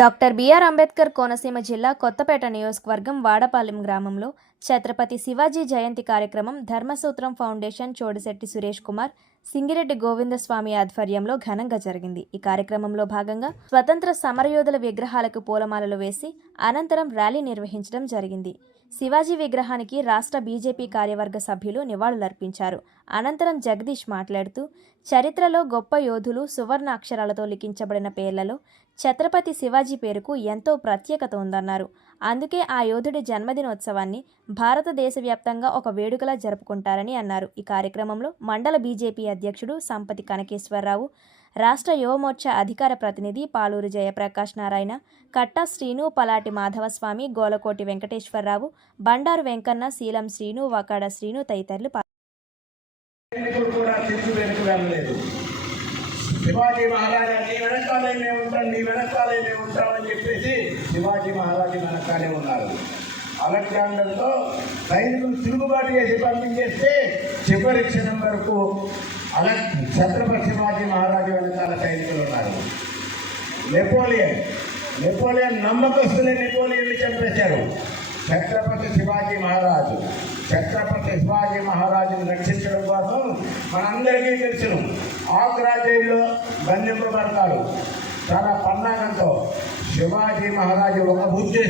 Doctor BR Ambedkar Konaseema జిల్లా కొత్తపేట నియోజకవర్గం వాడపాలెం గ్రామంలో ఛత్రపతి శివాజీ జయంతి కార్యక్రమం ధర్మసూత్రం ఫౌండేషన్ చోడిశెట్టి సురేష్ కుమార్, సింగిరెడ్డి గోవిందస్వామి ఆధ్వర్యంలో ఘనంగా జరిగింది. ఈ కార్యక్రమంలో భాగంగా స్వతంత్ర సమరయోధుల విగ్రహాలకు పూలమాలలు వేసి అనంతరం ర్యాలీ నిర్వహించడం జరిగింది. శివాజీ విగ్రహానికి రాష్ట్ర బీజేపీ కార్యవర్గ సభ్యులు నివాళులర్పించారు. అనంతరం జగదీష్ మాట్లాడుతూ, చరిత్రలో గొప్ప యోధులు సువర్ణ అక్షరాలతో లిఖించబడిన పేర్లలో ఛత్రపతి శివాజీ పేరుకు ఎంతో ప్రత్యేకత ఉందన్నారు. అందుకే ఆ యోధుడి జన్మదినోత్సవాన్ని భారతదేశ వ్యాప్తంగా ఒక వేడుకలా జరుపుకుంటారని అన్నారు. ఈ కార్యక్రమంలో మండల బీజేపీ అధ్యక్షుడు సంపతి కనకేశ్వరరావు, రాష్ట్ర యువమోర్చా అధికార ప్రతినిధి పాలూరి జయప్రకాష్ నారాయణ, కట్టా శ్రీను, పలాటి మాధవస్వామి, గోలకోటి వెంకటేశ్వరరావు, బండారు వెంకన్న, శీలం శ్రీను, వకాడ శ్రీను తదితరులు శివాజీ మహారాజా నీ వెనకాలే మేము ఉంటాం, నీ వెనకాలే మేము ఉంటామని చెప్పేసి శివాజీ మహారాజు వెనకాలే ఉన్నారు. అలెగ్జాండర్తో సైనికులు తిరుగుబాటు చేసి పంపించేస్తే చివరి క్షణం వరకు ఛత్రపతి శివాజీ మహారాజు వెనకాల సైనికులు ఉన్నారు. నెపోలియన్ నమ్మకస్తులే నెపోలియన్ని చంపేశారు. ఛత్రపతి శివాజీ మహారాజును రక్షించడం కోసం మనందరికీ తెలుసును. ఆగ్రా జైల్లో బంధింపబడతాడు. చాలా పన్నాగంతో శివాజీ మహారాజు ఒక బుద్ధి